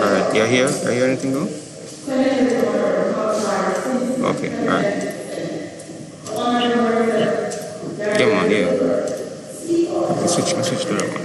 Alright, you hear? Are you anything go? Okay, alright. Yeah, man, yeah. I'll switch to that one.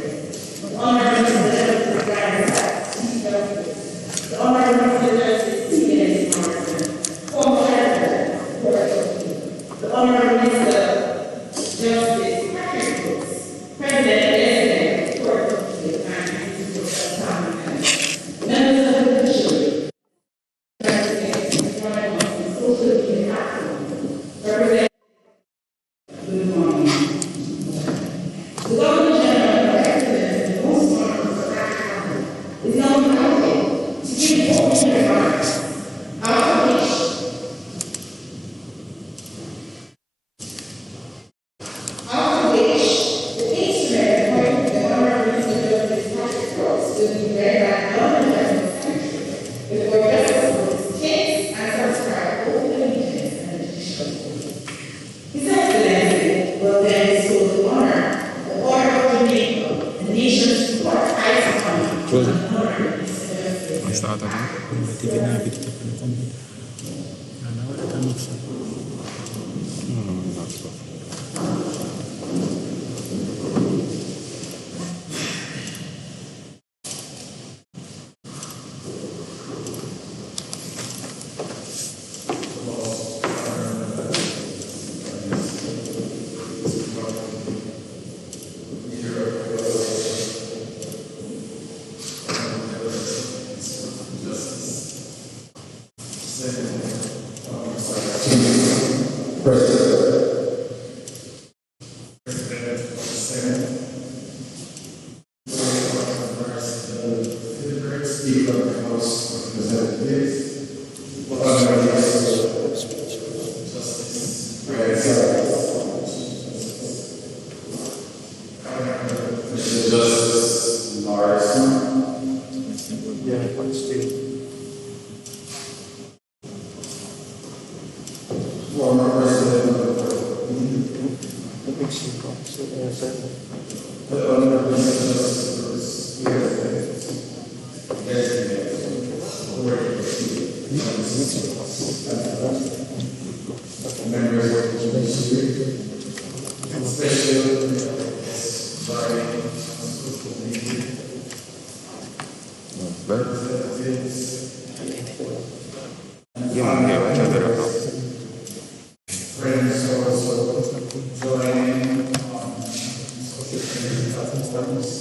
Mr. Justice Morrison. Yeah, but still. Former President of the Court. Mexico. The Honorable Mr. Justice members of the Commission, especially friends also joining on this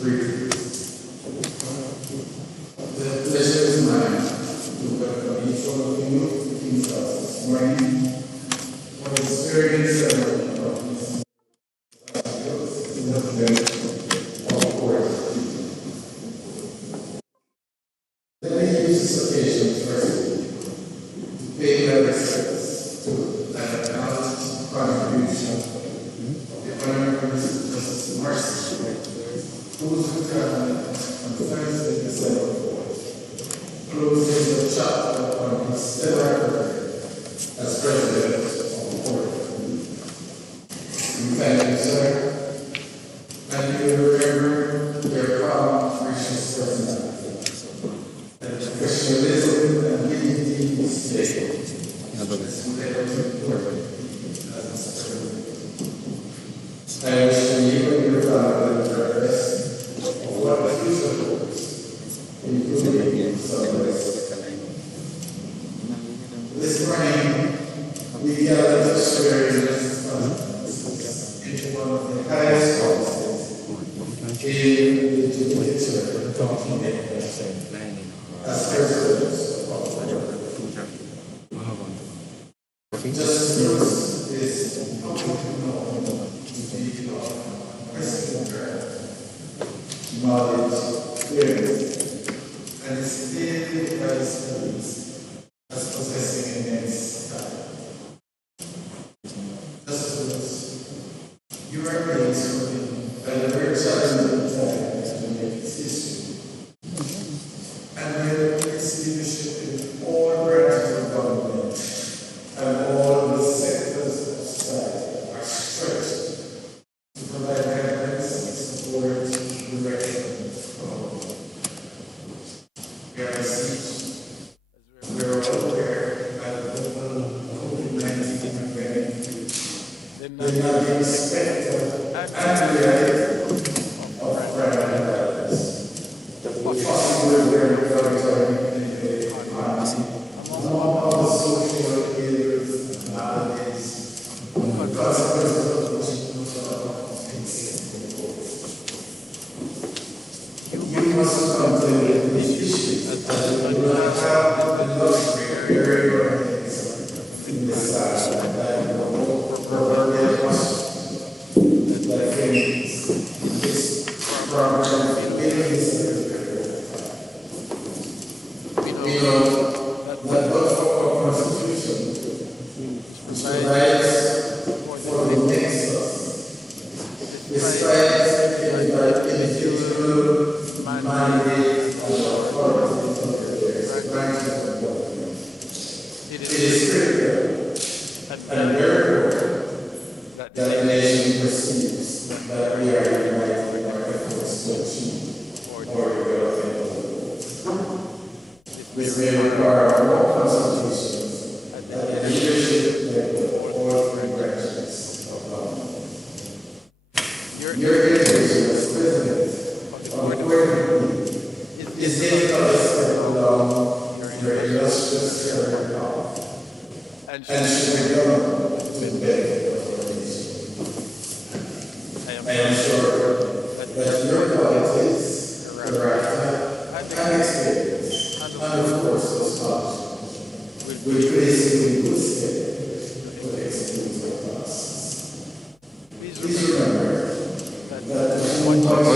brief. The pleasure is mine to welcome each one of you this morning for this very ceremony of this of course. Let me use this occasion first to pay my respects to that acknowledged contribution of the Honorable Mr. Justice Morrison, whose retirement on Thursday, December 4th closes the chapter on his stellar career as President of the Court. We thank you, sir, and you remember your calm, gracious personality, and professionalism and dignity you stay. I wish you and your family the best of what the future holds, including sunrise. This morning, we gather to share in this into one of the highest offices in the judiciary as President of the Court. Justice is knowledge, experience, and still by students as possessing immense talent. Justice, you are placed by the very challenging time to make this history, and with its leadership in all branches of government and all the sectors of society are stretched to provide guidance and support and direction for all. We are beseeched, as we are all aware, by the global COVID-19 pandemic, the not expected and reality of crime and violence, possibly very territory in the economy, among other social ills and maladies, the consequences of you must come to the issues that do not have the luxury in this side that proverbial question that brings this program in this. We know that but for our Constitution, which provides for the nexus, despite the individual mandate and authority of the branches of government, it is critical and very important that the nation perceives that we are united in our efforts to achieve more development of the world. This may require more consultations at the leadership level of all three branches of government. Your education as President of the Court is difficult to step along your illustrious career path and should be done to benefit of the nation. I am sure that your qualities, character, and experience, and of course the scholarship, will place you in good stead for the execution of tasks. Please remember that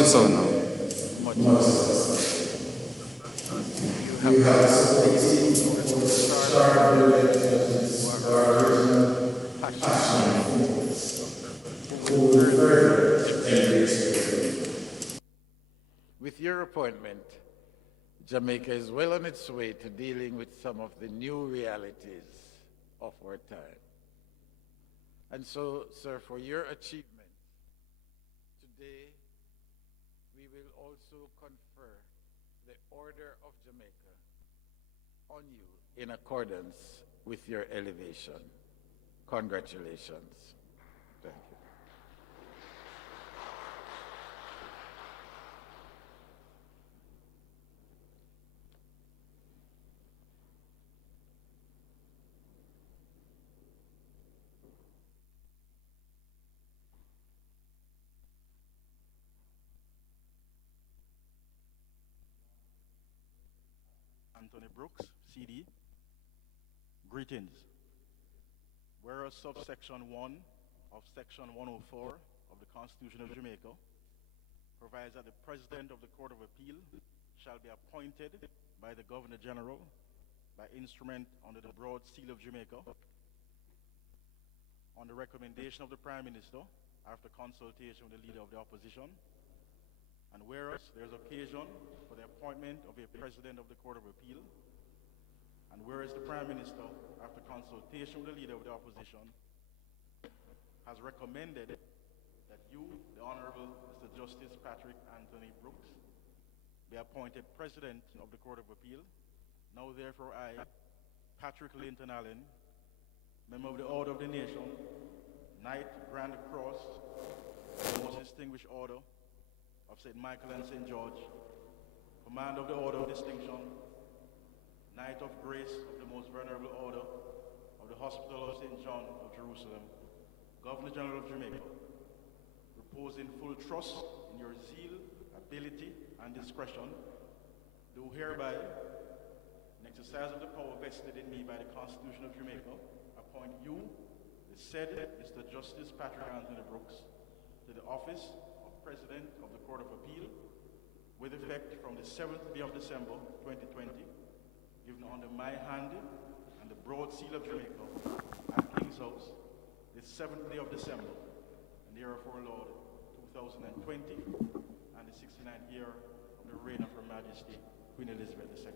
Also now. you have supported for sharp With your appointment, Jamaica is well on its way to dealing with some of the new realities of our time. And so, sir, for your achievement, today we will also confer the Order of Jamaica on you in accordance with your elevation. Congratulations. Thank you. Anthony Brooks, CD. Greetings. Whereas subsection 1 of section 104 of the Constitution of Jamaica provides that the President of the Court of Appeal shall be appointed by the Governor General by instrument under the broad seal of Jamaica on the recommendation of the Prime Minister after consultation with the Leader of the Opposition. And whereas there is occasion for the appointment of a President of the Court of Appeal, and whereas the Prime Minister, after consultation with the Leader of the Opposition, has recommended that you, the Honorable Mr. Justice Patrick Anthony Brooks, be appointed President of the Court of Appeal, now therefore I, Patrick Linton Allen, member of the Order of the Nation, Knight Grand Cross, the most distinguished order of St. Michael and St. George, Commander of the Order of Distinction, Knight of Grace of the Most Venerable Order of the Hospital of St. John of Jerusalem, Governor General of Jamaica, repose in full trust in your zeal, ability, and discretion, do hereby, in exercise of the power vested in me by the Constitution of Jamaica, appoint you, the said Mr. Justice Patrick Anthony Brooks, to the office President of the Court of Appeal, with effect from the 7th day of December 2020, given under my hand and the broad seal of Jamaica at King's House, the 7th day of December, in the year of our Lord 2020, and the 69th year of the reign of Her Majesty Queen Elizabeth II.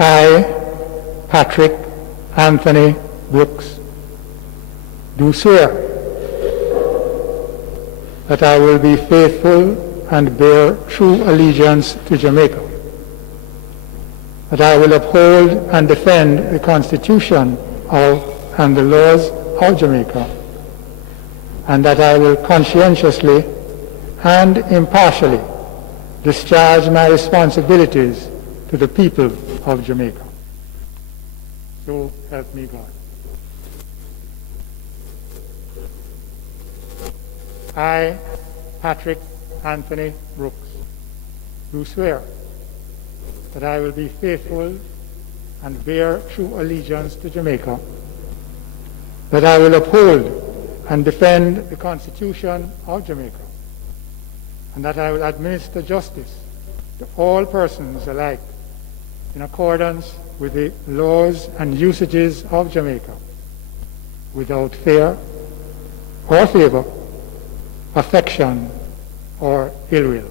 I, Patrick Anthony Brooks, do swear that I will be faithful and bear true allegiance to Jamaica, that I will uphold and defend the Constitution of and the laws of Jamaica, and that I will conscientiously and impartially discharge my responsibilities to the people of Jamaica. So help me God. I, Patrick Anthony Brooks, do swear that I will be faithful and bear true allegiance to Jamaica, that I will uphold and defend the Constitution of Jamaica, and that I will administer justice to all persons alike in accordance with the laws and usages of Jamaica, without fear or favor, affection or ill will.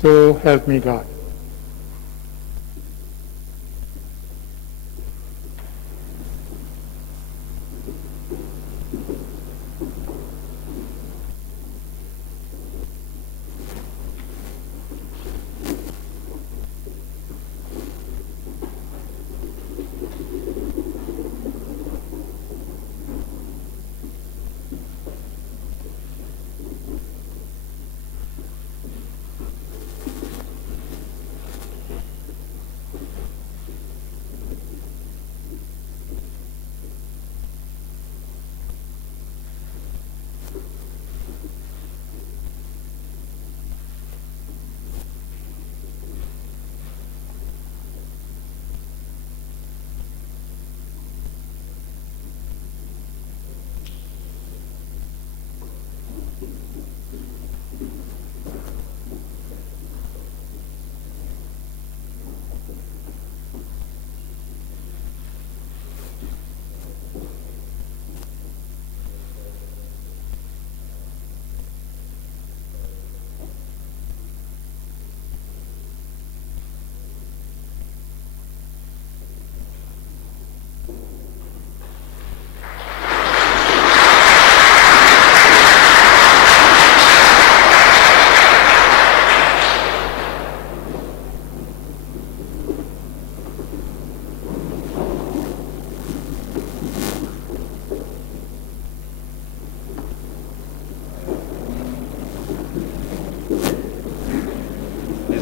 So help me God.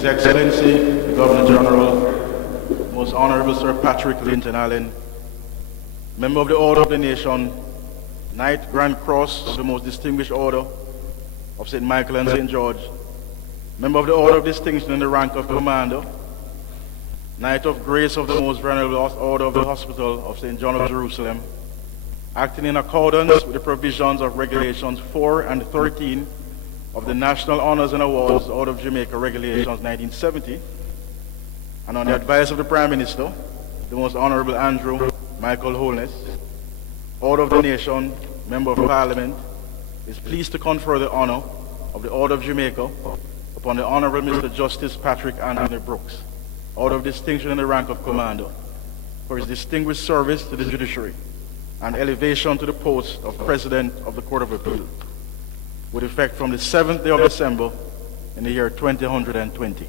His Excellency, the Governor General, Most Honorable Sir Patrick Linton Allen, Member of the Order of the Nation, Knight Grand Cross of the Most Distinguished Order of St. Michael and St. George, Member of the Order of Distinction in the rank of Commander, Knight of Grace of the Most Venerable Order of the Hospital of St. John of Jerusalem, acting in accordance with the provisions of Regulations 4 and 13 of the National Honors and Awards Order of Jamaica Regulations 1970, and on the advice of the Prime Minister, the Most Honorable Andrew Michael Holness, Order of the Nation, Member of Parliament, is pleased to confer the honor of the Order of Jamaica upon the Honorable Mr. Justice Patrick Anthony Brooks, Order of Distinction in the rank of Commander, for his distinguished service to the judiciary and elevation to the post of President of the Court of Appeal, with effect from the 7th day of December in the year 2020.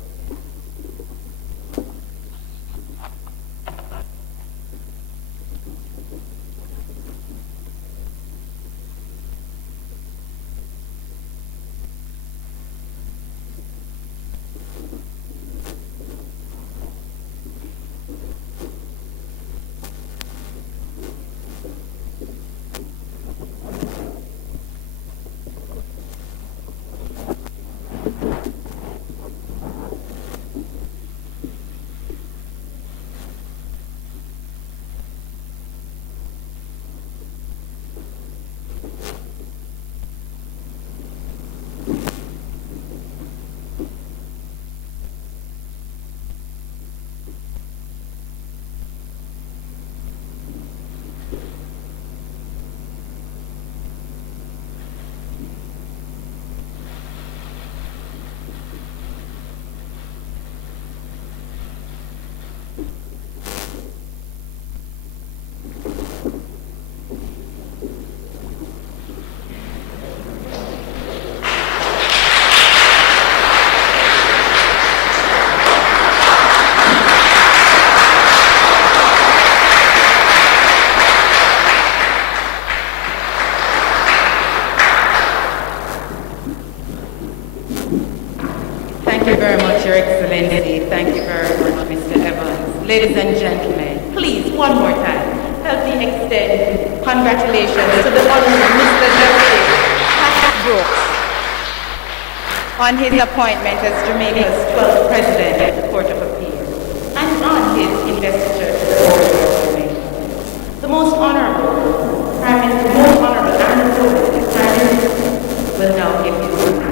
Thank you very much, Your Excellency. Thank you very much, Mr. Evans. Ladies and gentlemen, please, one more time, help me extend congratulations to the Honorable Mr. Justice Patrick Brooks on his appointment as Jamaica's 12th President of the Court of Appeal and on his investiture to the Court of Jamaica. The Most Honorable Prime Minister, Most Honorable Andrew Holness, the Prime Minister, will now give his remarks.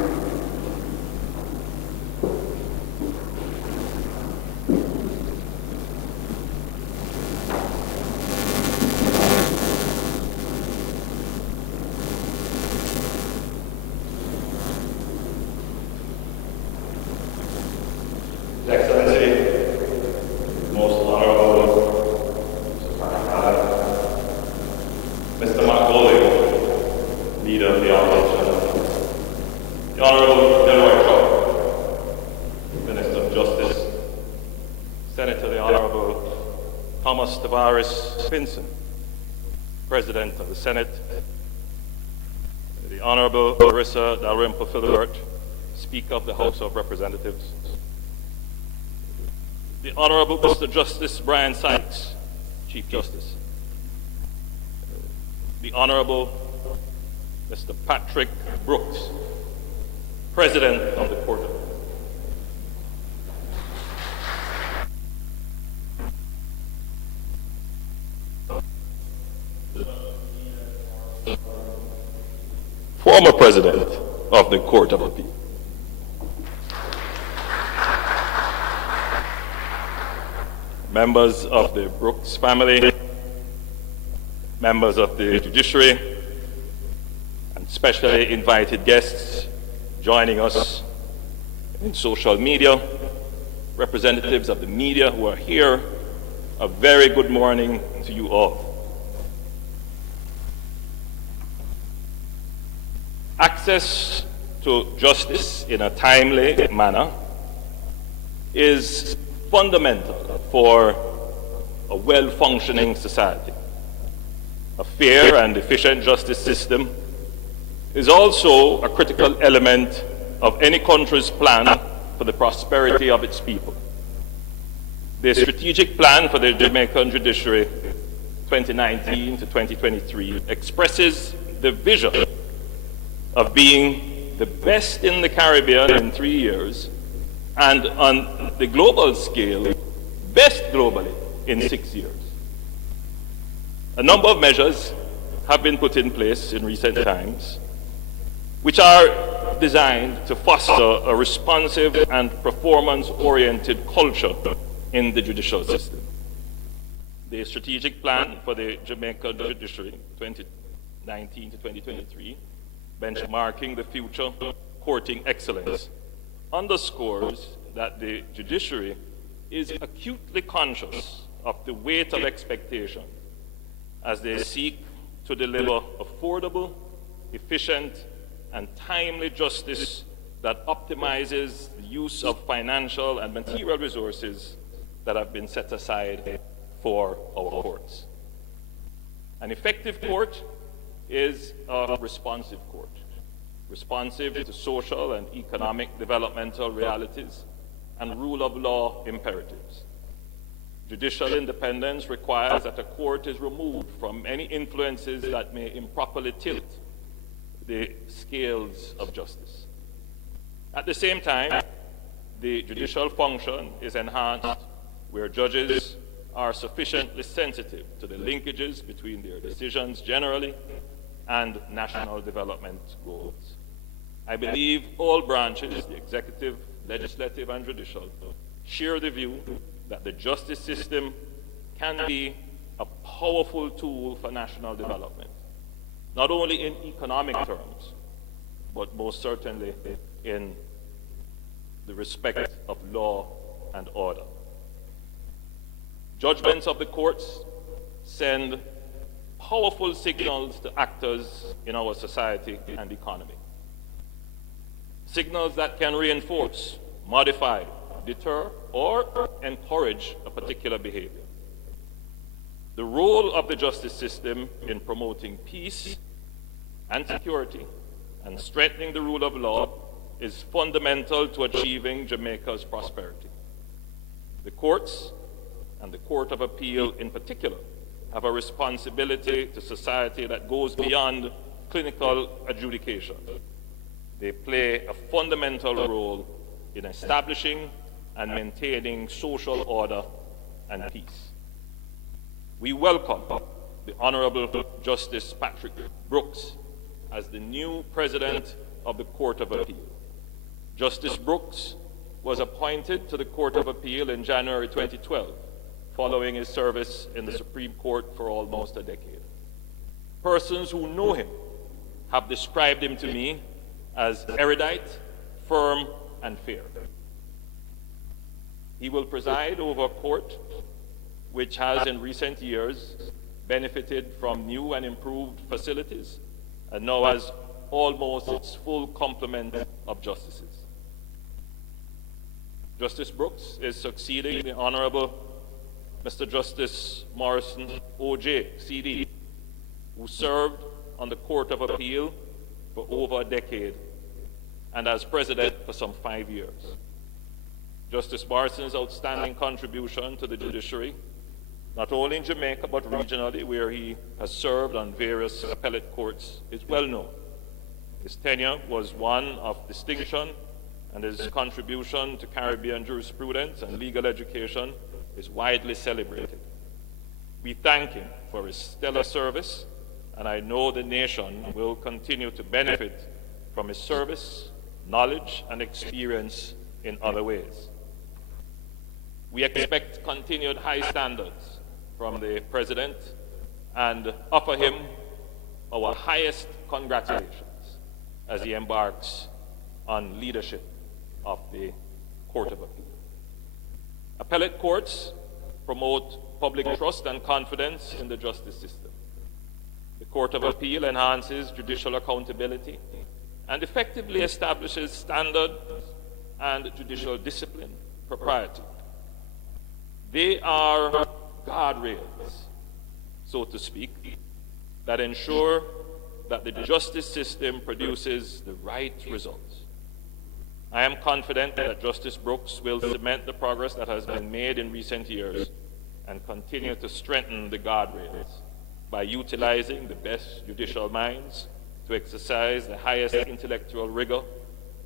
President of the Senate, the Honorable Morrison, Speaker of the House of Representatives, the Honorable Mr. Justice Brian Sykes, Chief Justice, the Honorable Mr. Patrick Brooks, President of the Court of former President of the Court of Appeal. Members of the Brooks family, members of the judiciary, and specially invited guests joining us in social media, representatives of the media who are here, a very good morning to you all. Access to justice in a timely manner is fundamental for a well-functioning society. A fair and efficient justice system is also a critical element of any country's plan for the prosperity of its people. The strategic plan for the Jamaican judiciary 2019 to 2023 expresses the vision of being the best in the Caribbean in 3 years, and on the global scale, best globally in 6 years. A number of measures have been put in place in recent times, which are designed to foster a responsive and performance-oriented culture in the judicial system. The strategic plan for the Jamaican judiciary 2019 to 2023, benchmarking the future courting excellence, underscores that the judiciary is acutely conscious of the weight of expectation as they seek to deliver affordable, efficient, and timely justice that optimizes the use of financial and material resources that have been set aside for our courts. An effective court is a responsive court, responsive to social and economic developmental realities and rule of law imperatives. Judicial independence requires that a court is removed from any influences that may improperly tilt the scales of justice. At the same time, the judicial function is enhanced where judges are sufficiently sensitive to the linkages between their decisions generally and national development goals. I believe all branches, the executive, legislative, and judicial, share the view that the justice system can be a powerful tool for national development, not only in economic terms, but most certainly in the respect of law and order. Judgments of the courts send powerful signals to actors in our society and economy. Signals that can reinforce, modify, deter, or encourage a particular behavior. The role of the justice system in promoting peace and security and strengthening the rule of law is fundamental to achieving Jamaica's prosperity. The courts, and the Court of Appeal in particular, have a responsibility to society that goes beyond clinical adjudication. They play a fundamental role in establishing and maintaining social order and peace. We welcome the Honorable Justice Patrick Brooks as the new President of the Court of Appeal. Justice Brooks was appointed to the Court of Appeal in January 2012, following his service in the Supreme Court for almost a decade. Persons who know him have described him to me as erudite, firm, and fair. He will preside over a court which has in recent years benefited from new and improved facilities and now has almost its full complement of justices. Justice Brooks is succeeding the Honorable Mr. Justice Morrison, OJ, CD, who served on the Court of Appeal for over a decade and as president for some 5 years. Justice Morrison's outstanding contribution to the judiciary, not only in Jamaica but regionally, where he has served on various appellate courts, is well known. His tenure was one of distinction, and his contribution to Caribbean jurisprudence and legal education is widely celebrated. We thank him for his stellar service, and I know the nation will continue to benefit from his service, knowledge, and experience in other ways. We expect continued high standards from the President and offer him our highest congratulations as he embarks on leadership of the Court of Appeal. Appellate courts promote public trust and confidence in the justice system. The Court of Appeal enhances judicial accountability and effectively establishes standards and judicial discipline, propriety. They are guardrails, so to speak, that ensure that the justice system produces the right results. I am confident that Justice Brooks will cement the progress that has been made in recent years and continue to strengthen the guardrails by utilizing the best judicial minds to exercise the highest intellectual rigor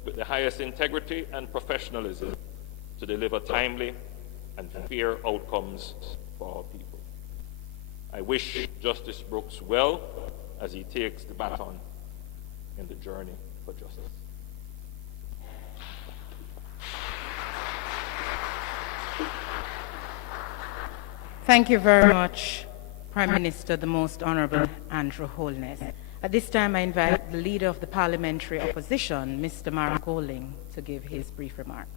with the highest integrity and professionalism to deliver timely and fair outcomes for our people. I wish Justice Brooks well as he takes the baton in the journey for justice. Thank you very much, Prime Minister, the Most Honorable Andrew Holness. At this time, I invite the Leader of the Parliamentary Opposition, Mr. Mark Golding, to give his brief remarks.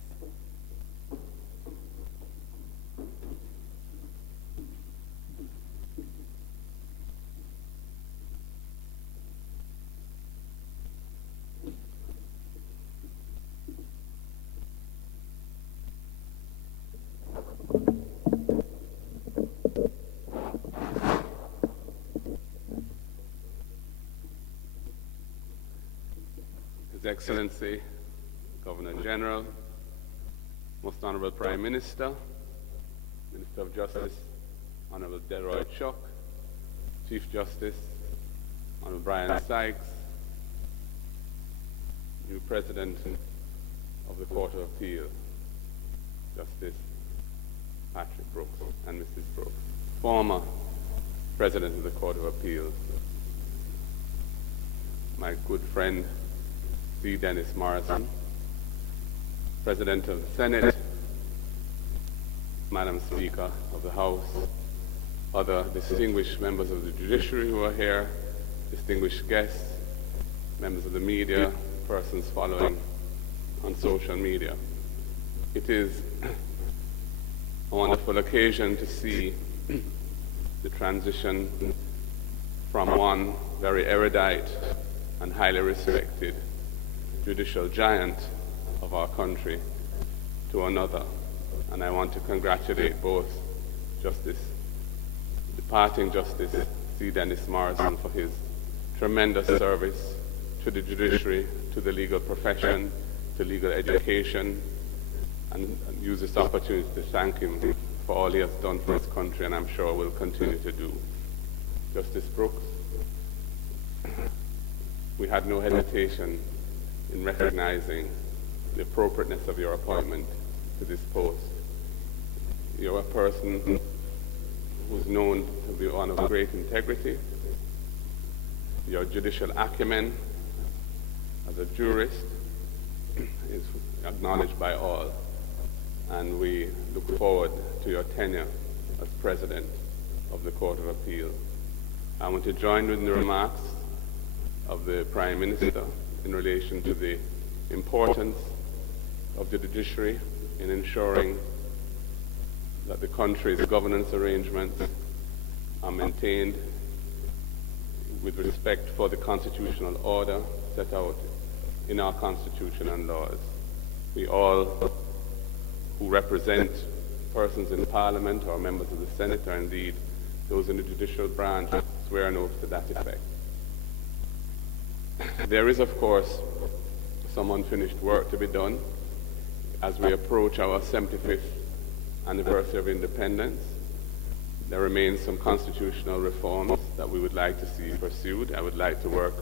His Excellency, Governor General, Most Honorable Prime Minister, Minister of Justice, Honorable Delroy Chuck, Chief Justice, Honorable Brian Sykes, new President of the Court of Appeal, Justice Patrick Brooks and Mrs. Brooks, former President of the Court of Appeal, my good friend, C. Dennis Morrison, President of the Senate, Madam Speaker of the House, other distinguished members of the judiciary who are here, distinguished guests, members of the media, persons following on social media. It is a wonderful occasion to see the transition from one very erudite and highly respected judicial giant of our country to another. And I want to congratulate both departing Justice C. Dennis Morrison for his tremendous service to the judiciary, to the legal profession, to legal education, and use this opportunity to thank him for all he has done for his country, and I'm sure will continue to do. Justice Brooks, we had no hesitation in recognizing the appropriateness of your appointment to this post. You're a person who's known to be one of great integrity. Your judicial acumen as a jurist is acknowledged by all, and we look forward to your tenure as President of the Court of Appeal. I want to join with the remarks of the Prime Minister in relation to the importance of the judiciary in ensuring that the country's governance arrangements are maintained with respect for the constitutional order set out in our Constitution and laws. We all who represent persons in Parliament or members of the Senate, or indeed those in the judicial branch, swear an oath to that effect. There is, of course, some unfinished work to be done as we approach our 75th anniversary of independence. There remains some constitutional reforms that we would like to see pursued. I would like to work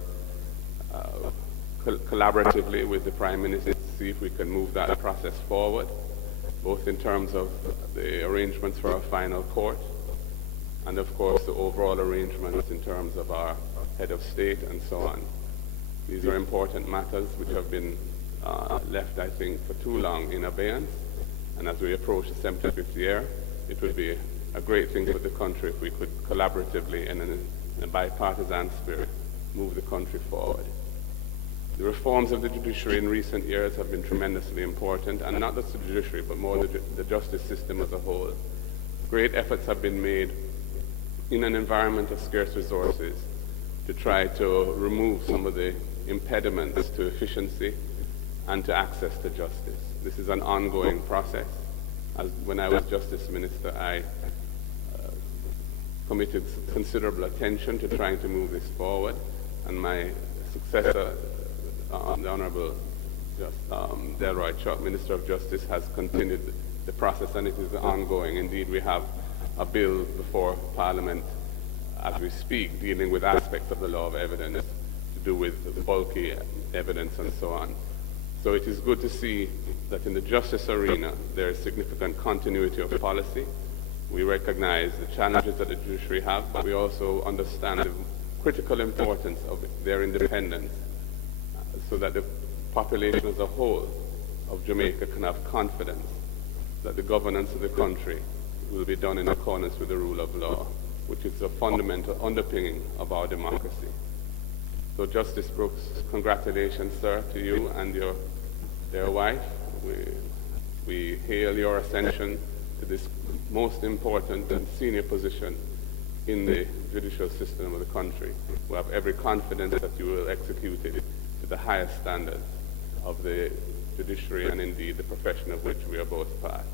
collaboratively with the Prime Minister to see if we can move that process forward, both in terms of the arrangements for our final court and, of course, the overall arrangements in terms of our head of state and so on. These are important matters which have been left, I think, for too long in abeyance. And as we approach the 75th year, it would be a great thing for the country if we could collaboratively and in a bipartisan spirit move the country forward. The reforms of the judiciary in recent years have been tremendously important, and not just the judiciary, but more the justice system as a whole. Great efforts have been made in an environment of scarce resources to try to remove some of the impediments to efficiency and to access to justice. This is an ongoing process. When I was Justice Minister, I committed considerable attention to trying to move this forward, and my successor, the Honorable Delroy Chuck, Minister of Justice, has continued the process, and it is ongoing. Indeed, we have a bill before Parliament as we speak dealing with aspects of the law of evidence to do with bulky evidence and so on. So it is good to see that in the justice arena there is significant continuity of policy. We recognize the challenges that the judiciary have, but we also understand the critical importance of their independence so that the population as a whole of Jamaica can have confidence that the governance of the country will be done in accordance with the rule of law, which is a fundamental underpinning of our democracy. So Justice Brooks, congratulations, sir, to you and your dear wife. We hail your ascension to this most important and senior position in the judicial system of the country. We have every confidence that you will execute it to the highest standards of the judiciary and indeed the profession of which we are both part.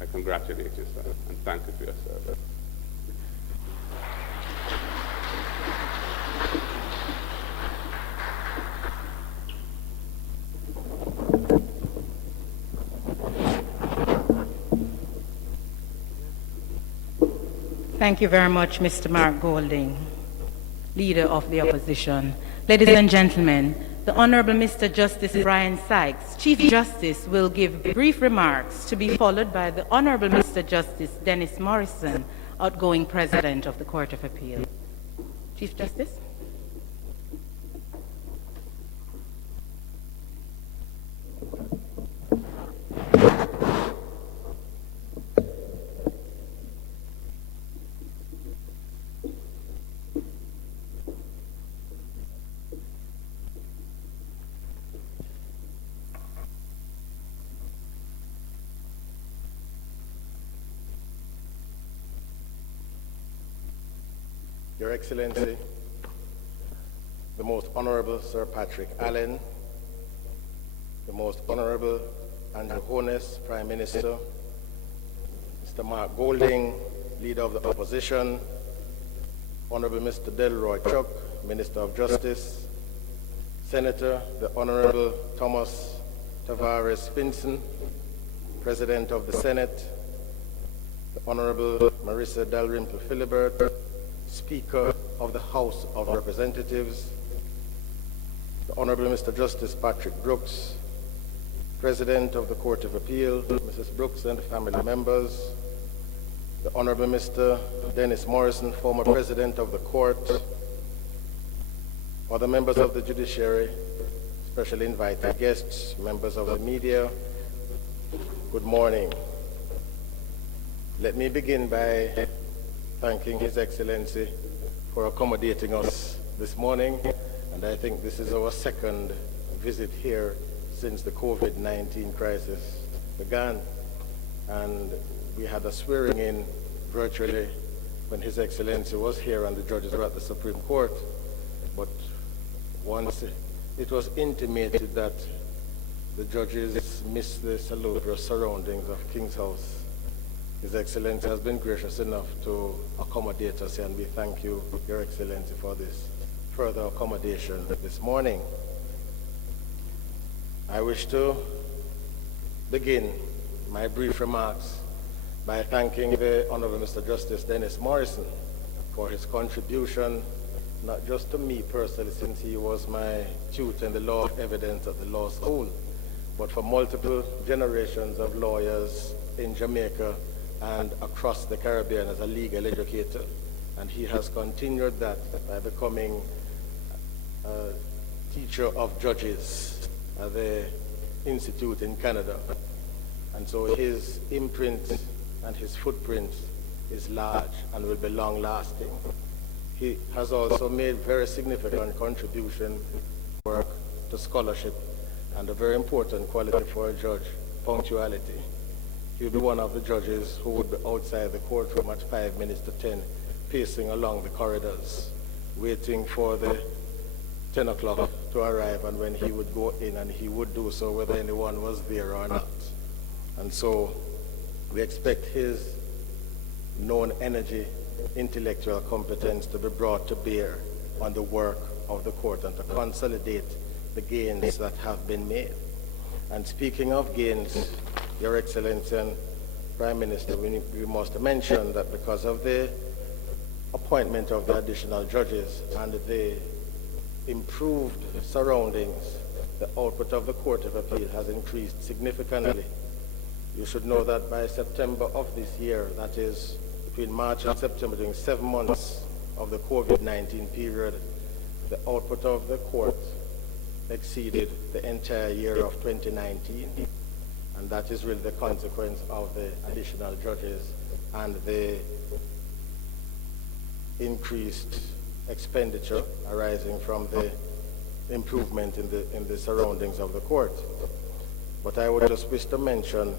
I congratulate you, sir, and thank you for your service. Thank you very much, Mr. Mark Golding, Leader of the Opposition. Ladies and gentlemen, the Honorable Mr. Justice Brian Sykes, Chief Justice, will give brief remarks to be followed by the Honorable Mr. Justice Dennis Morrison, outgoing President of the Court of Appeal. Chief Justice? Your Excellency, the Most Honorable Sir Patrick Allen, the Most Honorable Andrew Holness, Prime Minister, Mr. Mark Golding, Leader of the Opposition, Honorable Mr. Delroy Chuck, Minister of Justice, Senator, the Honorable Thomas Tavares Finson, President of the Senate, the Honorable Marissa Dalrymple Philibert, Speaker of the House of Representatives, the Honorable Mr. Justice Patrick Brooks, President of the Court of Appeal, Mrs. Brooks and family members, the Honorable Mr. Dennis Morrison, former President of the Court, other members of the Judiciary, specially invited guests, members of the media, good morning. Let me begin by thanking His Excellency for accommodating us this morning, and I think this is our second visit here since the COVID-19 crisis began. And we had a swearing in virtually when His Excellency was here and the judges were at the Supreme Court. But once it was intimated that the judges missed the salubrious surroundings of King's House, His Excellency has been gracious enough to accommodate us, and we thank you, Your Excellency, for this further accommodation this morning. I wish to begin my brief remarks by thanking the Honorable Mr. Justice Dennis Morrison for his contribution, not just to me personally, since he was my tutor in the law of evidence at the law school, but for multiple generations of lawyers in Jamaica and across the Caribbean as a legal educator. And he has continued that by becoming a teacher of judges at the Institute in Canada. And so his imprint and his footprint is large and will be long-lasting. He has also made very significant contribution work to scholarship, and a very important quality for a judge, punctuality. He'll be one of the judges who would be outside the courtroom at 5 minutes to 10, pacing along the corridors, waiting for the 10 o'clock to arrive, and when he would go in, and he would do so whether anyone was there or not. And so we expect his known energy, intellectual competence to be brought to bear on the work of the court and to consolidate the gains that have been made. And speaking of gains, Your Excellency and Prime Minister, we must mention that because of the appointment of the additional judges and the improved surroundings, the output of the Court of Appeal has increased significantly. You should know that by September of this year, that is between March and September, during 7 months of the COVID-19 period, the output of the court exceeded the entire year of 2019, and that is really the consequence of the additional judges and the increased expenditure arising from the improvement in the surroundings of the court. But I would just wish to mention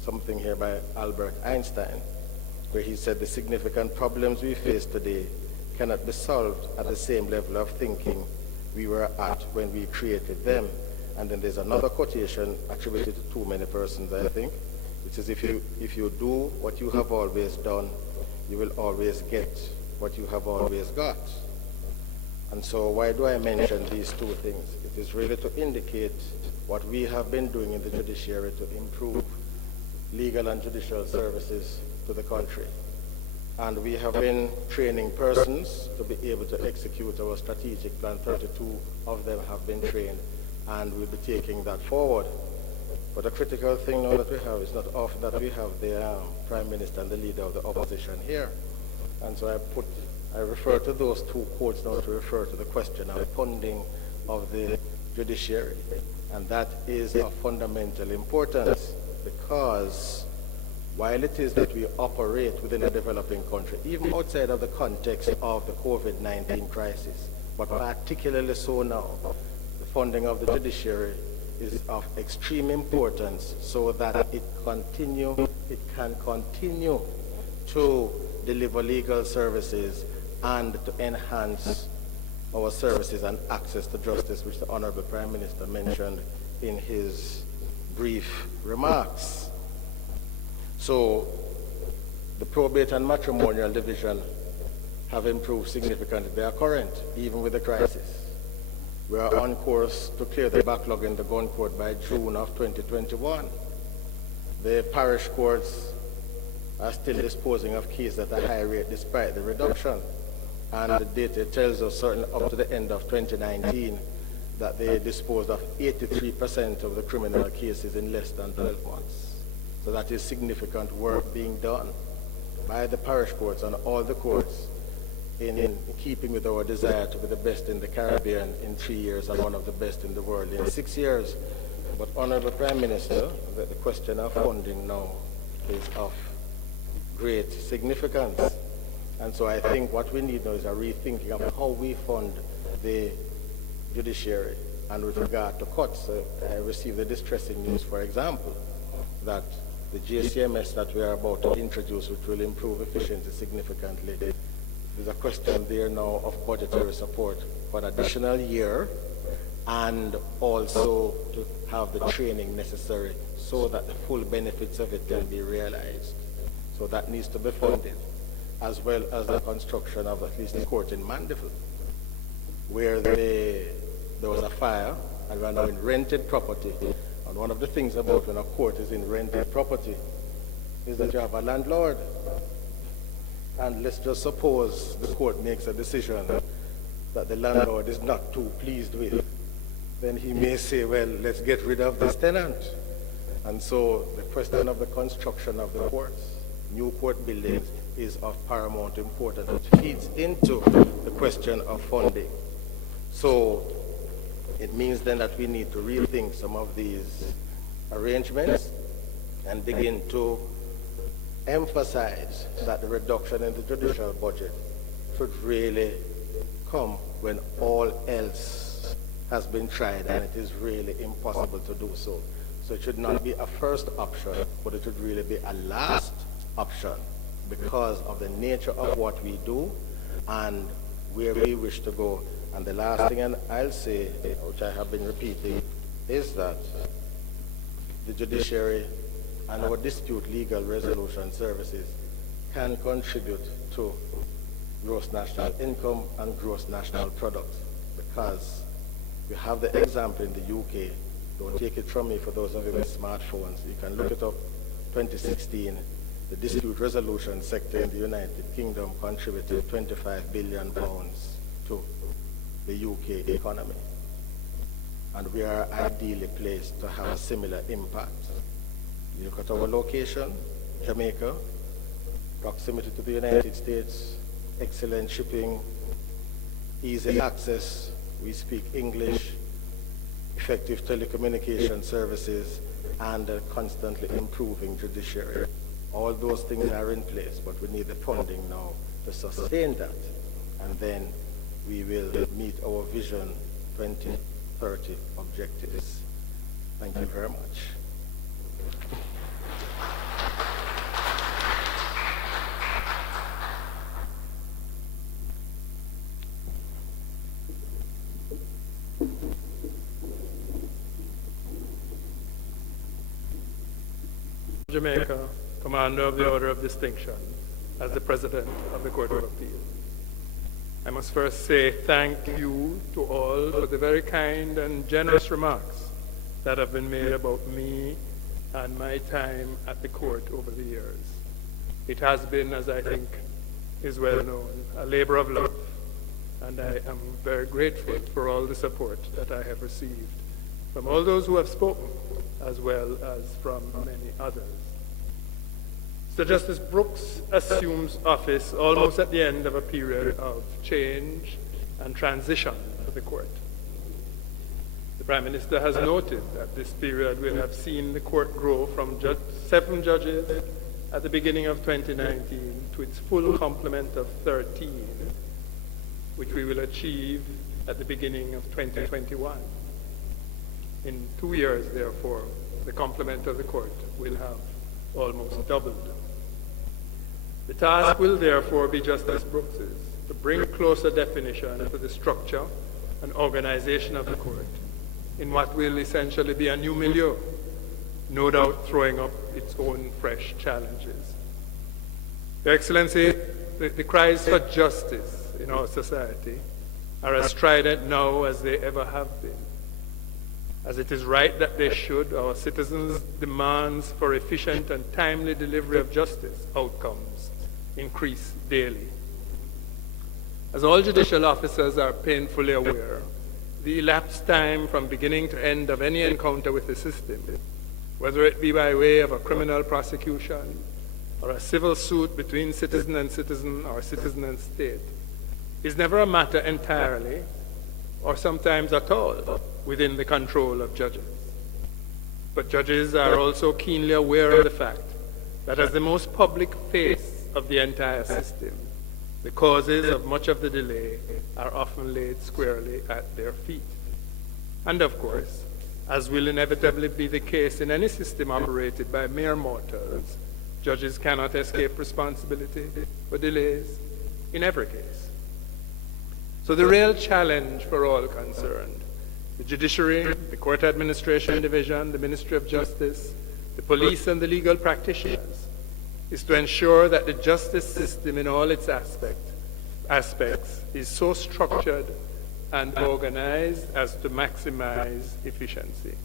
something here by Albert Einstein, where he said the significant problems we face today cannot be solved at the same level of thinking we were at when we created them. And then there's another quotation attributed to too many persons, I think, which is if you do what you have always done, you will always get what you have always got. And so why do I mention these two things? It is really to indicate what we have been doing in the judiciary to improve legal and judicial services to the country. And we have been training persons to be able to execute our strategic plan. 32 of them have been trained, and we'll be taking that forward. But a critical thing now that we have is not often that we have the Prime Minister and the leader of the opposition here. And so I refer to those two quotes now to refer to the question of funding of the judiciary. And that is of fundamental importance, because while it is that we operate within a developing country, even outside of the context of the COVID-19 crisis, but particularly so now, the funding of the judiciary is of extreme importance so that it can continue to deliver legal services and to enhance our services and access to justice, which the Honorable Prime Minister mentioned in his brief remarks. So the probate and matrimonial division have improved significantly. They are current, even with the crisis. We are on course to clear the backlog in the gun court by June of 2021. The parish courts are still disposing of cases at a high rate despite the reduction. And the data tells us certainly up to the end of 2019 that they disposed of 83% of the criminal cases in less than 12 months. So that is significant work being done by the parish courts and all the courts in keeping with our desire to be the best in the Caribbean in 3 years and one of the best in the world in 6 years. But Honorable Prime Minister, the question of funding now is of great significance. And so I think what we need now is a rethinking of how we fund the judiciary. And with regard to cuts, I received the distressing news, for example, that the JCMS that we are about to introduce, which will improve efficiency significantly, there's a question there now of budgetary support for an additional year, and also to have the training necessary so that the full benefits of it can be realized. So that needs to be funded, as well as the construction of at least the court in Mandeville, where there was a fire, and we are now in rented property. And one of the things about when a court is in rented property is that you have a landlord. And let's just suppose the court makes a decision that the landlord is not too pleased with. Then he may say, well, let's get rid of this tenant. And so the question of the construction of the courts, new court buildings, is of paramount importance. It feeds into the question of funding. So it means then that we need to rethink some of these arrangements and begin to emphasize that the reduction in the judicial budget should really come when all else has been tried and it is really impossible to do so. So it should not be a first option, but it should really be a last option because of the nature of what we do and where we wish to go. And the last thing I'll say, which I have been repeating, is that the judiciary and our dispute legal resolution services can contribute to gross national income and gross national product, because we have the example in the UK Don't take it from me, for those of you with smartphones. You can look it up. 2016, the dispute resolution sector in the United Kingdom contributed £25 billion to the UK economy. And we are ideally placed to have a similar impact. You look at our location, Jamaica, proximity to the United States, excellent shipping, easy access, we speak English, effective telecommunication services, and a constantly improving judiciary. All those things are in place, but we need the funding now to sustain that. And then we will meet our Vision 2030 objectives. Thank you very much. Jamaica, Commander of the Order of Distinction, as the President of the Court of Appeal. I must first say thank you to all for the very kind and generous remarks that have been made about me and my time at the court over the years. It has been, as I think is well known, a labor of love, and I am very grateful for all the support that I have received from all those who have spoken, as well as from many others. Sir Justice Brooks assumes office almost at the end of a period of change and transition for the court. The Prime Minister has noted that this period will have seen the court grow from 7 judges at the beginning of 2019 to its full complement of 13, which we will achieve at the beginning of 2021. In 2 years, therefore, the complement of the court will have almost doubled. The task will therefore be Justice Brooks's, to bring closer definition to the structure and organization of the court in what will essentially be a new milieu, no doubt throwing up its own fresh challenges. Your Excellency, the cries for justice in our society are as strident now as they ever have been. As it is right that they should, our citizens' demands for efficient and timely delivery of justice outcomes increase daily. As all judicial officers are painfully aware, the elapsed time from beginning to end of any encounter with the system, whether it be by way of a criminal prosecution or a civil suit between citizen and citizen or citizen and state, is never a matter entirely, or sometimes at all, within the control of judges. But judges are also keenly aware of the fact that as the most public face of the entire system, the causes of much of the delay are often laid squarely at their feet. And of course, as will inevitably be the case in any system operated by mere mortals, judges cannot escape responsibility for delays in every case. So the real challenge for all concerned, the judiciary, the court administration division, the Ministry of Justice, the police and the legal practitioners, is to ensure that the justice system in all its aspects is so structured and organized as to maximize efficiency.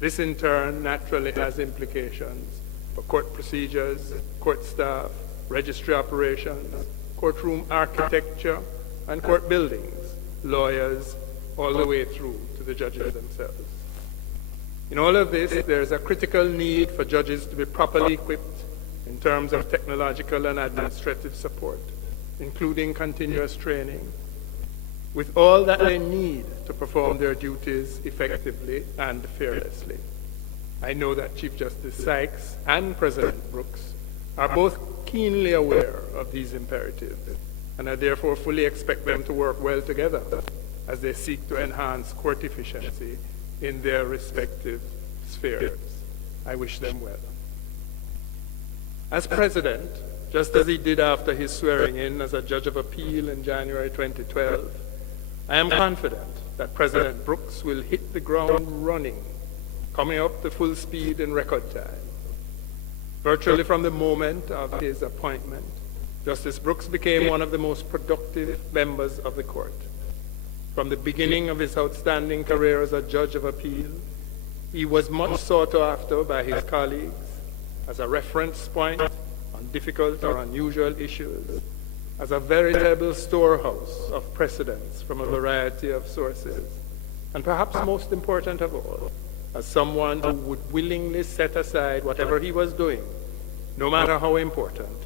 This in turn naturally has implications for court procedures, court staff, registry operations, courtroom architecture, and court buildings, lawyers, all the way through to the judges themselves. In all of this, there is a critical need for judges to be properly equipped in terms of technological and administrative support, including continuous training, with all that they need to perform their duties effectively and fearlessly. I know that Chief Justice Sykes and President Brooks are both keenly aware of these imperatives, and I therefore fully expect them to work well together as they seek to enhance court efficiency in their respective spheres. I wish them well. As President, just as he did after his swearing in as a Judge of Appeal in January 2012, I am confident that President Brooks will hit the ground running, coming up to full speed in record time. Virtually from the moment of his appointment, Justice Brooks became one of the most productive members of the court. From the beginning of his outstanding career as a Judge of Appeal, He was much sought after by his colleagues as a reference point on difficult or unusual issues, as a veritable storehouse of precedents from a variety of sources, and perhaps most important of all, as someone who would willingly set aside whatever he was doing, no matter how important,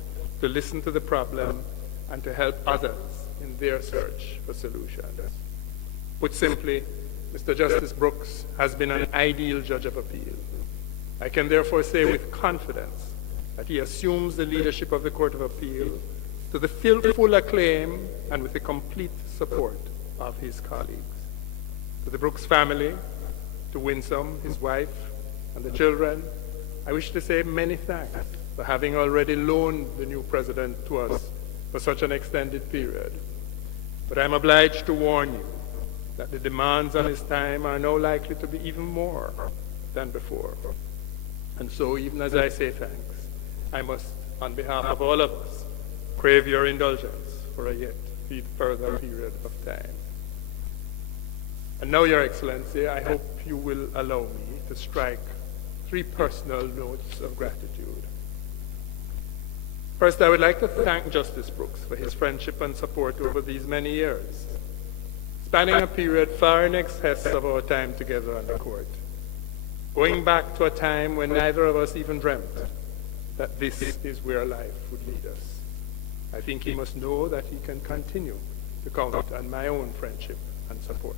to listen to the problem and to help others in their search for solutions. Put simply, Mr. Justice Brooks has been an ideal judge of appeal. I can therefore say with confidence that he assumes the leadership of the Court of Appeal to the full acclaim and with the complete support of his colleagues. To the Brooks family, to Winsome, his wife, and the children, I wish to say many thanks for having already loaned the new president to us for such an extended period. But I'm obliged to warn you that the demands on his time are now likely to be even more than before. And so, even as I say thanks, I must, on behalf of all of us, crave your indulgence for a yet further period of time. And now, Your Excellency, I hope you will allow me to strike 3 personal notes of gratitude. First, I would like to thank Justice Brooks for his friendship and support over these many years, spanning a period far in excess of our time together on the court, going back to a time when neither of us even dreamt that this is where life would lead us. I think he must know that he can continue to count on my own friendship and support.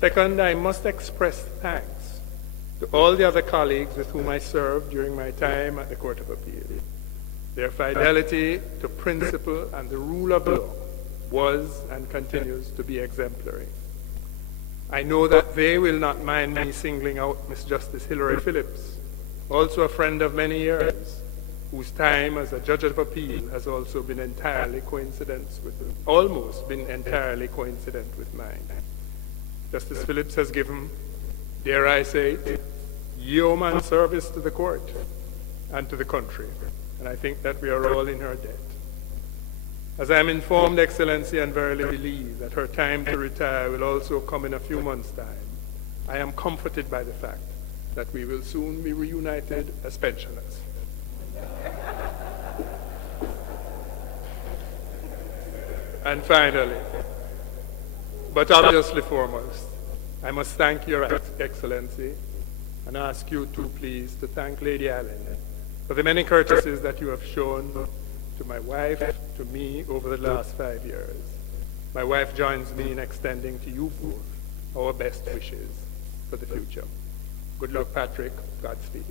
Second, I must express thanks to all the other colleagues with whom I served during my time at the Court of Appeal. Their fidelity to principle and the rule of law was and continues to be exemplary. I know that they will not mind me singling out Miss Justice Hilary Phillips, also a friend of many years, whose time as a judge of appeal has also been almost been entirely coincident with mine. Justice Phillips has given, dare I say it, yeoman service to the court and to the country, and I think that we are all in her debt. As I am informed, Excellency, and verily believe that her time to retire will also come in a few months' time, I am comforted by the fact that we will soon be reunited as pensioners. And finally, but obviously foremost, I must thank Your Excellency and ask you too, please, to thank Lady Allen for the many courtesies that you have shown to my wife, to me over the last 5 years. My wife joins me in extending to you both our best wishes for the future. Good luck, Patrick. Godspeed.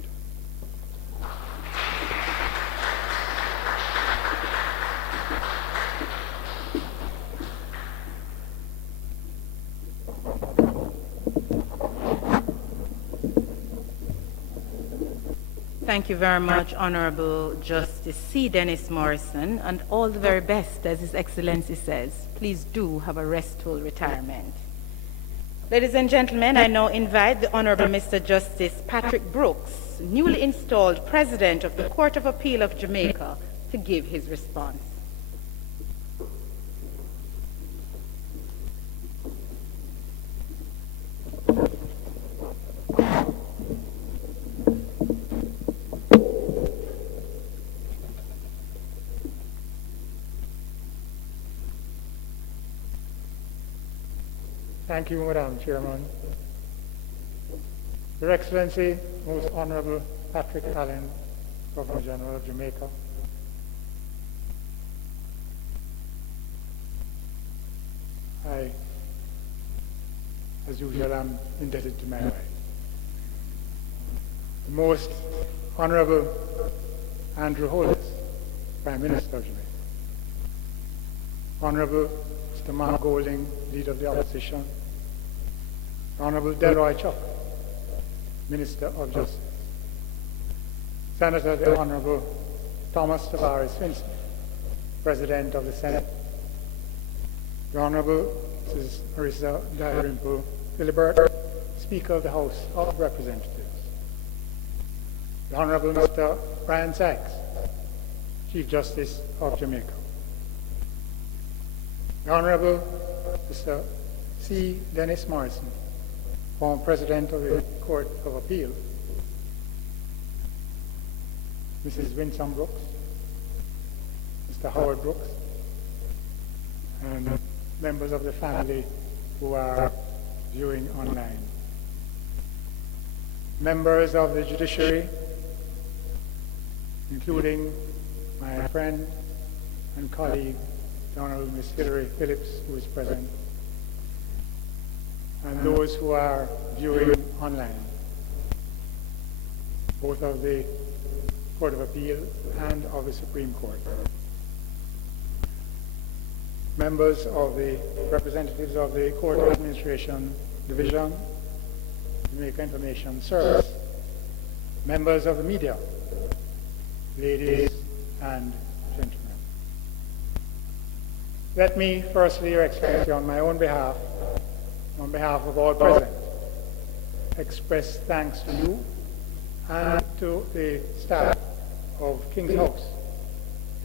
Thank you very much, Honorable Justice C. Dennis Morrison, and all the very best, as His Excellency says. Please do have a restful retirement. Ladies and gentlemen, I now invite the Honorable Mr. Justice Patrick Brooks, newly installed President of the Court of Appeal of Jamaica, to give his response. Thank you, Madam Chairman. Your Excellency, Most Honorable Patrick Allen, Governor General of Jamaica. I, as usual, am indebted to my wife. The Most Honorable Andrew Hollis, Prime Minister of Jamaica. Honorable Mr. Mark Golding, Leader of the Opposition. Honorable Delroy Chuck, Minister of Justice. Senator the Honorable Thomas Tavares Finson, President of the Senate. The Honorable Mrs. Marissa Dalrymple Philibert, Speaker of the House of Representatives. The Honorable Mr. Brian Sykes, Chief Justice of Jamaica. The Honorable Mr. C. Dennis Morrison, former President of the Court of Appeal, Mrs. Winsome Brooks, Mr. Howard Brooks, and members of the family who are viewing online. Members of the judiciary, including my friend and colleague, the Honorable Ms. Hilary Phillips, who is present, and those who are viewing online, both of the Court of Appeal and of the Supreme Court. Members of the representatives of the Court Administration Division, Jamaica Information Service, members of the media, ladies and gentlemen. Let me firstly, Your Excellency, on my own behalf, on behalf of all present, express thanks to you and to the staff of King's House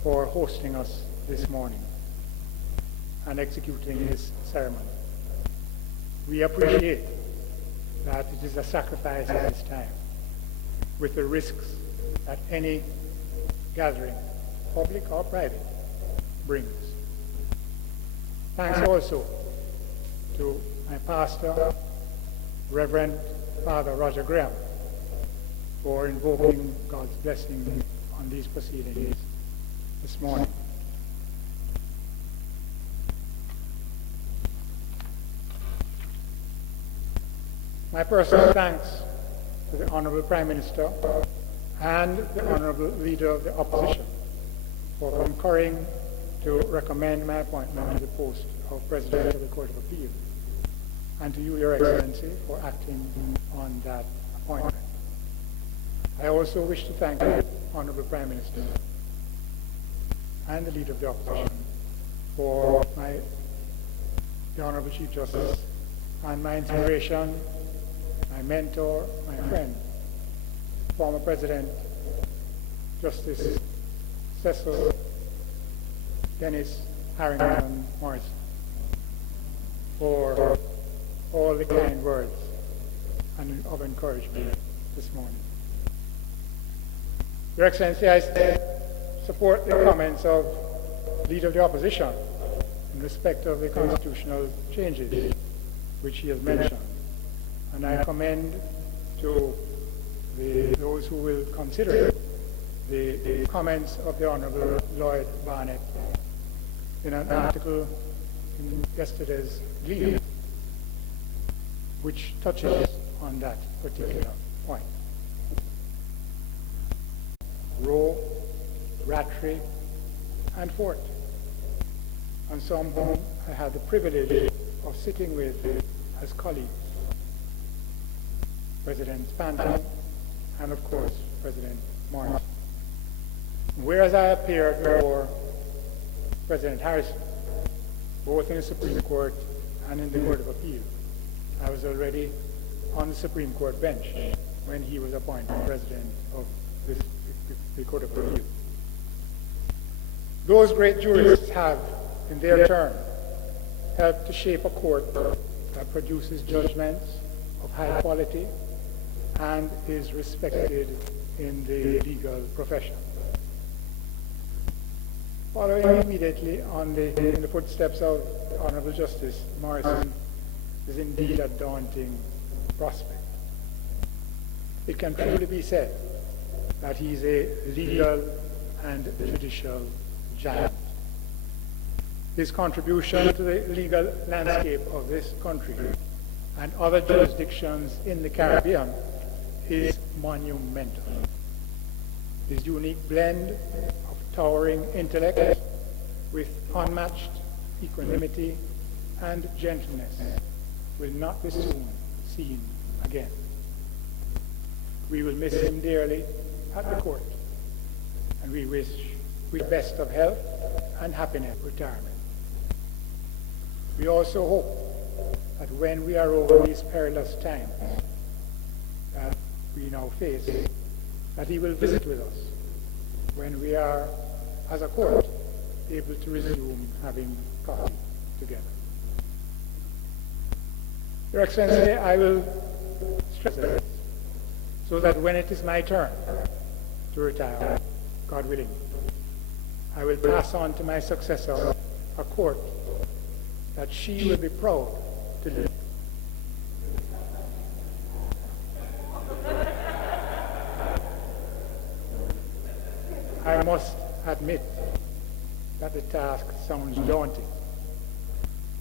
for hosting us this morning and executing this ceremony. We appreciate that it is a sacrifice at this time, with the risks that any gathering, public or private, brings. Thanks also to my pastor, Reverend Father Roger Graham, for invoking God's blessing on these proceedings this morning. My personal thanks to the Honorable Prime Minister and the Honorable Leader of the Opposition for concurring to recommend my appointment to the post of President of the Court of Appeal, and to you, Your Excellency, for acting on that appointment. I also wish to thank the Honorable Prime Minister and the Leader of the Opposition for the Honorable Chief Justice and my inspiration, my mentor, my friend, former President Justice Cecil Dennis Harrington Morrison, for all the kind words and of encouragement this morning. Your Excellency, I support the comments of Leader of the Opposition in respect of the constitutional changes which he has mentioned. And I commend to those who will consider the comments of the Honorable Lloyd Barnett in an article in yesterday's Gleaner, which touches on that particular point. Roe, Rattray, and Fort, and some whom I had the privilege of sitting with as colleagues, President Spanton, and of course, President Morrison. Whereas I appeared before President Harrison, both in the Supreme Court and in the Court of Appeal, I was already on the Supreme Court bench when he was appointed President of the Court of Appeal. Those great jurists have, in their turn, helped to shape a court that produces judgments of high quality and is respected in the legal profession. Following immediately in the footsteps of Honorable Justice Morrison is indeed a daunting prospect. It can truly be said that he is a legal and judicial giant. His contribution to the legal landscape of this country and other jurisdictions in the Caribbean is monumental. His unique blend of towering intellect with unmatched equanimity and gentleness will not be soon seen again. We will miss him dearly at the court, and we wish the best of health and happiness retirement. We also hope that when we are over these perilous times that we now face, that he will visit with us when we are, as a court, able to resume having coffee together. Your Excellency, I will stress this so that when it is my turn to retire, God willing, I will pass on to my successor a court that she will be proud to lead. I must admit that the task sounds daunting,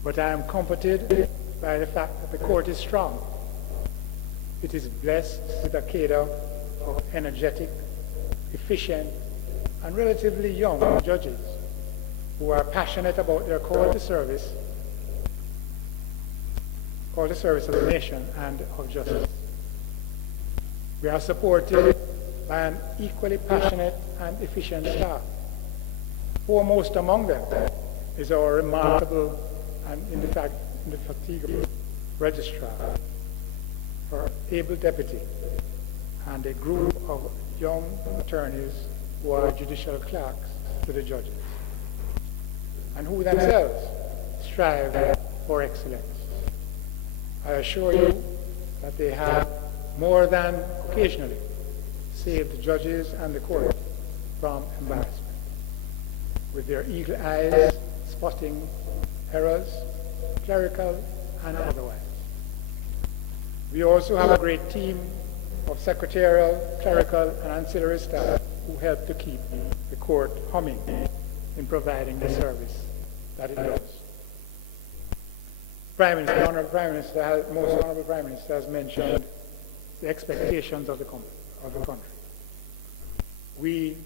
but I am comforted by the fact that the court is strong. It is blessed with a cadre of energetic, efficient, and relatively young judges who are passionate about their call to service of the nation and of justice. We are supported by an equally passionate and efficient staff. Foremost among them is our remarkable and indefatigable registrar, our able deputy, and a group of young attorneys who are judicial clerks to the judges, and who themselves strive for excellence. I assure you that they have more than occasionally saved the judges and the court from embarrassment, with their eagle eyes spotting errors, clerical and otherwise. We also have a great team of secretarial, clerical, and ancillary staff who help to keep the court humming in providing the service that it does. Most Honourable Prime Minister has mentioned the expectations of the country. We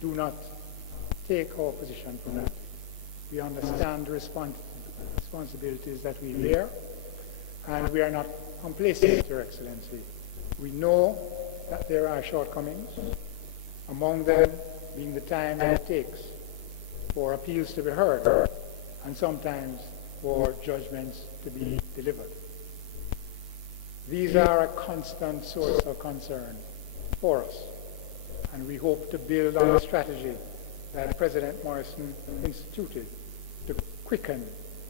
do not take our position for granted. We understand the responsibilities that we bear, and we are not complacent, Your Excellency. We know that there are shortcomings, among them being the time that it takes for appeals to be heard and sometimes for judgments to be delivered. These are a constant source of concern for us, and we hope to build on the strategy that President Morrison instituted to quicken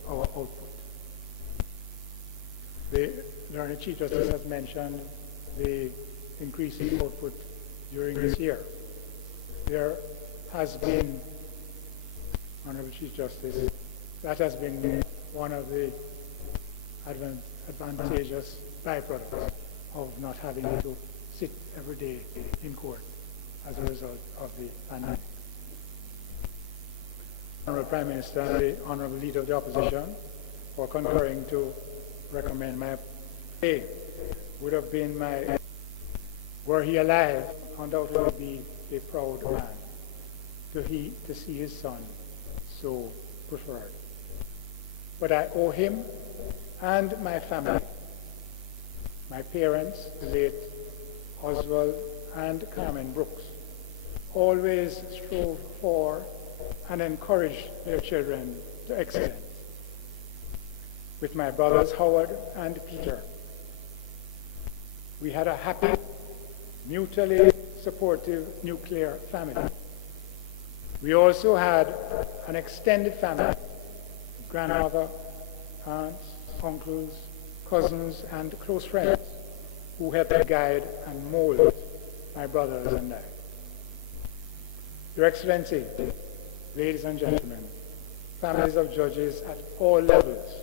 our output. The Learned Chief Justice has mentioned the increase in output during this year. There has been, Honourable Chief Justice, that has been one of the advantageous byproducts of not having to sit every day in court as a result of the pandemic. Honourable Prime Minister and the Honourable Leader of the Opposition for concurring to recommend my pay would have been were he alive, undoubtedly be a proud man to see his son so preferred. But I owe him and my family, my parents, the late Oswald and Carmen Brooks, always strove for and encouraged their children to excellence. With my brothers Howard and Peter, we had a happy, mutually supportive nuclear family. We also had an extended family, grandmother, aunts, uncles, cousins, and close friends who helped to guide and mold my brothers and I. Your Excellency, ladies and gentlemen, families of judges at all levels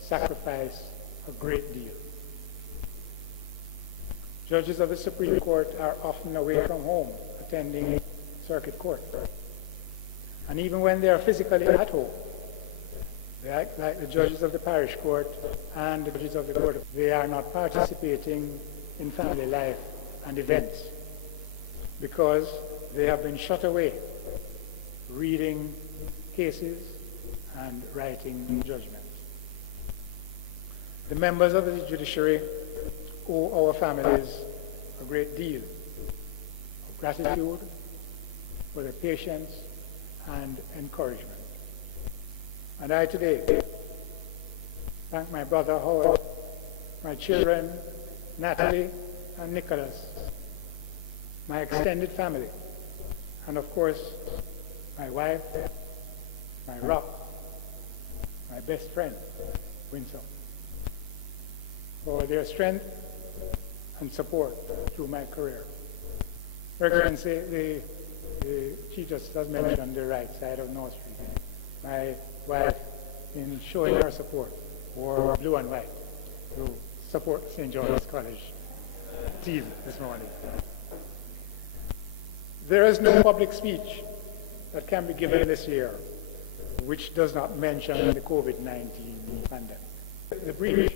sacrifice a great deal. Judges of the Supreme Court are often away from home attending circuit court. And even when they are physically at home, like the judges of the parish court and the judges of the court, they are not participating in family life and events because they have been shut away reading cases and writing judgments. The members of the judiciary owe our families a great deal of gratitude for their patience and encouragement. And I today thank my brother Howard, my children Natalie and Nicholas, my extended family, and of course my wife, my rock, my best friend, Winsome. for their strength and support through my career. Your Excellency, the Chief Justice has mentioned the right side of North Street. My wife, in showing her support, wore blue and white to support St. George's College team this morning. There is no public speech that can be given this year which does not mention the COVID-19 pandemic. The breach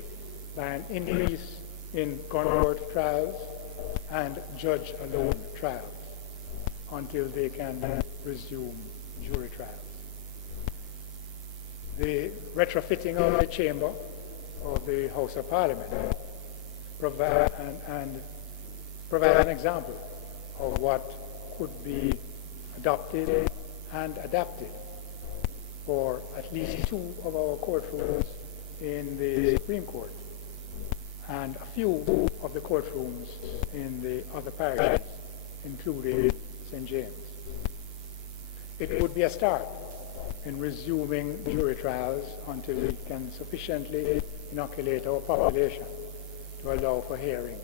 by an increase in court trials and judge-alone trials until they can resume jury trials. The retrofitting of the chamber of the House of Parliament provide an example of what could be adopted and adapted for at least 2 of our courtrooms in the Supreme Court and a few of the courtrooms in the other parishes, including St. James. It would be a start in resuming jury trials until we can sufficiently inoculate our population to allow for hearings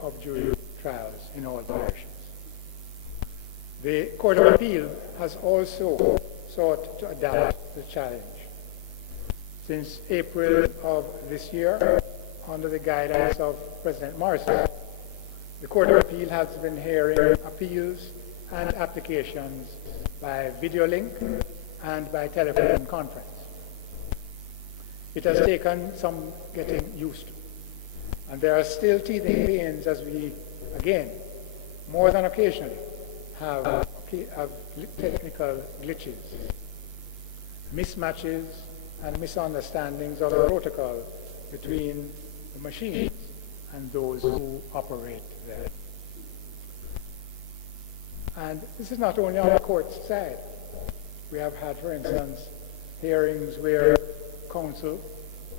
of jury trials in all parishes. The Court of Appeal has also sought to adapt the challenge. Since April of this year, under the guidance of President Morrison, the Court of Appeal has been hearing appeals and applications by video link and by telephone conference. It has taken some getting used to, and there are still teething pains as we, again, more than occasionally, have technical glitches, mismatches, and misunderstandings of the protocol between the machines and those who operate them. And this is not only on the court's side. We have had, for instance, hearings where counsel,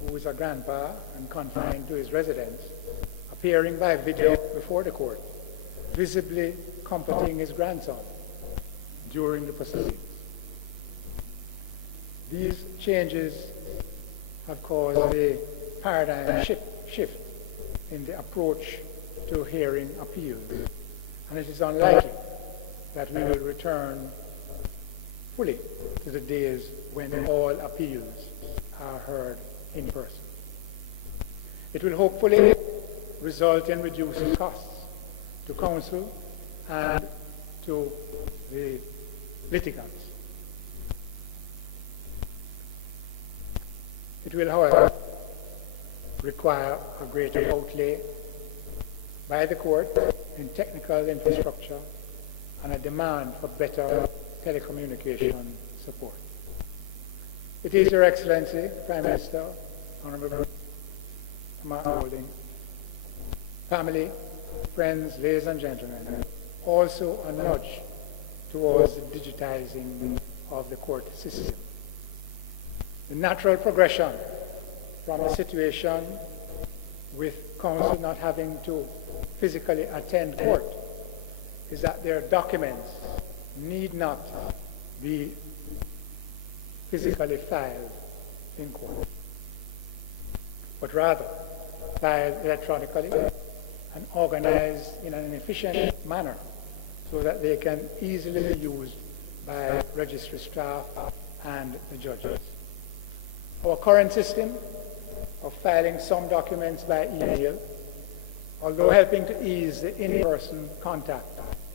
who is a grandpa and confined to his residence, appearing by video before the court, visibly comforting his grandson during the proceedings. These changes have caused a paradigm shift in the approach to hearing appeals, and it is unlikely that we will return fully to the days when all appeals are heard in person. It will hopefully result in reduced costs to counsel and to the litigants. It will, however, require a greater outlay by the court in technical infrastructure and a demand for better telecommunication support. It is Your Excellency, Prime Minister, Honorable Martin Golding, family, friends, ladies and gentlemen, also a nudge towards the digitizing of the court system. The natural progression from a situation with counsel not having to physically attend court is that their documents need not be physically filed in court, but rather filed electronically and organized in an efficient manner so that they can easily be used by registry staff and the judges. Our current system of filing some documents by email, although helping to ease the in-person contact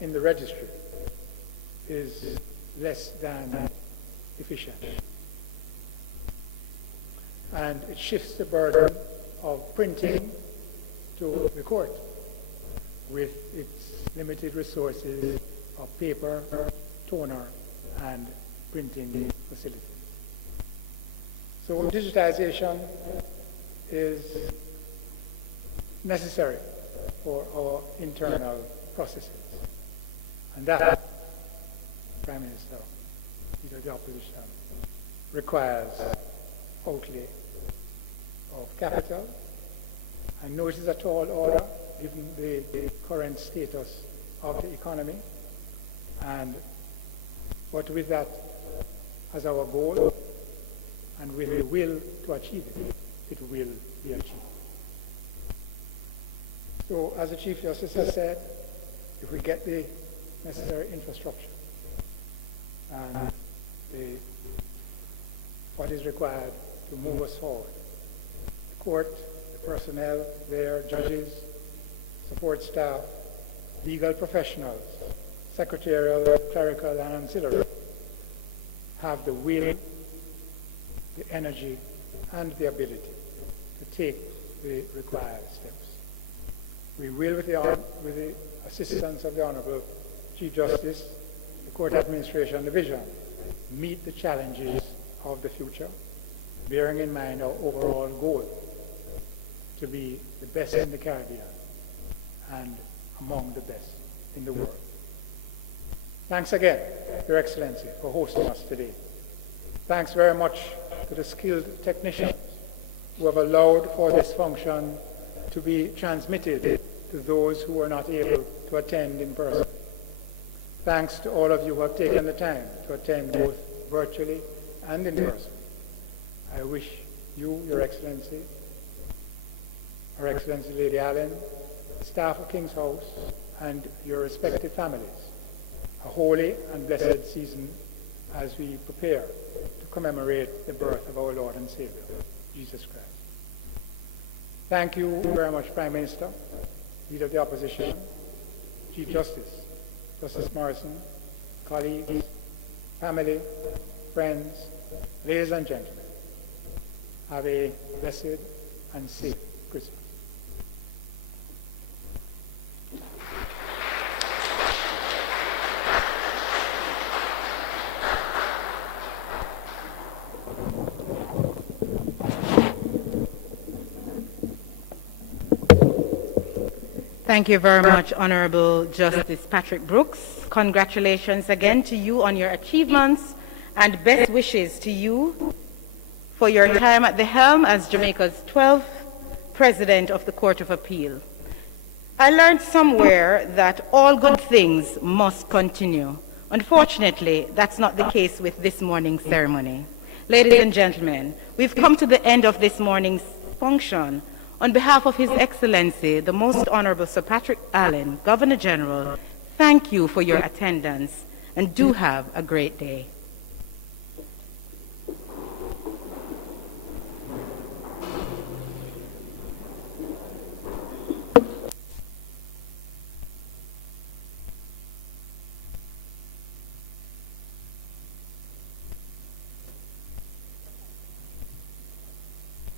in the registry, is less than efficient. And it shifts the burden of printing to the court with its limited resources of paper, toner, and printing facilities. So digitization is necessary for our internal processes. And that, Prime Minister, Leader of the Opposition, requires outlay of capital. I know it is a tall order given the current status of the economy, but with that as our goal and with the will to achieve it, it will be achieved. So, as the Chief Justice has said, if we get the necessary infrastructure and what is required to move us forward, the court, the personnel there, judges, support staff, legal professionals, secretarial, clerical, and ancillary, have the will, the energy, and the ability to take the required steps. We will, with the assistance of the Honorable Chief Justice, the Court Administration Division, meet the challenges of the future, bearing in mind our overall goal to be the best in the Caribbean and among the best in the world. Thanks again, Your Excellency, for hosting us today. Thanks very much to the skilled technicians who have allowed for this function to be transmitted to those who are not able to attend in person. Thanks to all of you who have taken the time to attend both virtually and in person. I wish you, Your Excellency, Her Excellency Lady Allen, the staff of King's House, and your respective families, a holy and blessed season as we prepare to commemorate the birth of our Lord and Savior, Jesus Christ. Thank you very much, Prime Minister, Leader of the Opposition, Chief Justice, Justice Morrison, colleagues, family, friends, ladies and gentlemen. Have a blessed and safe Christmas. Thank you very much, Honorable Justice Patrick Brooks. Congratulations again to you on your achievements and best wishes to you for your time at the helm as Jamaica's 12th President of the Court of Appeal. I learned somewhere that all good things must continue. Unfortunately, that's not the case with this morning's ceremony. Ladies and gentlemen, we've come to the end of this morning's function. On behalf of His Excellency, the Most Honorable Sir Patrick Allen, Governor General, thank you for your attendance and do have a great day.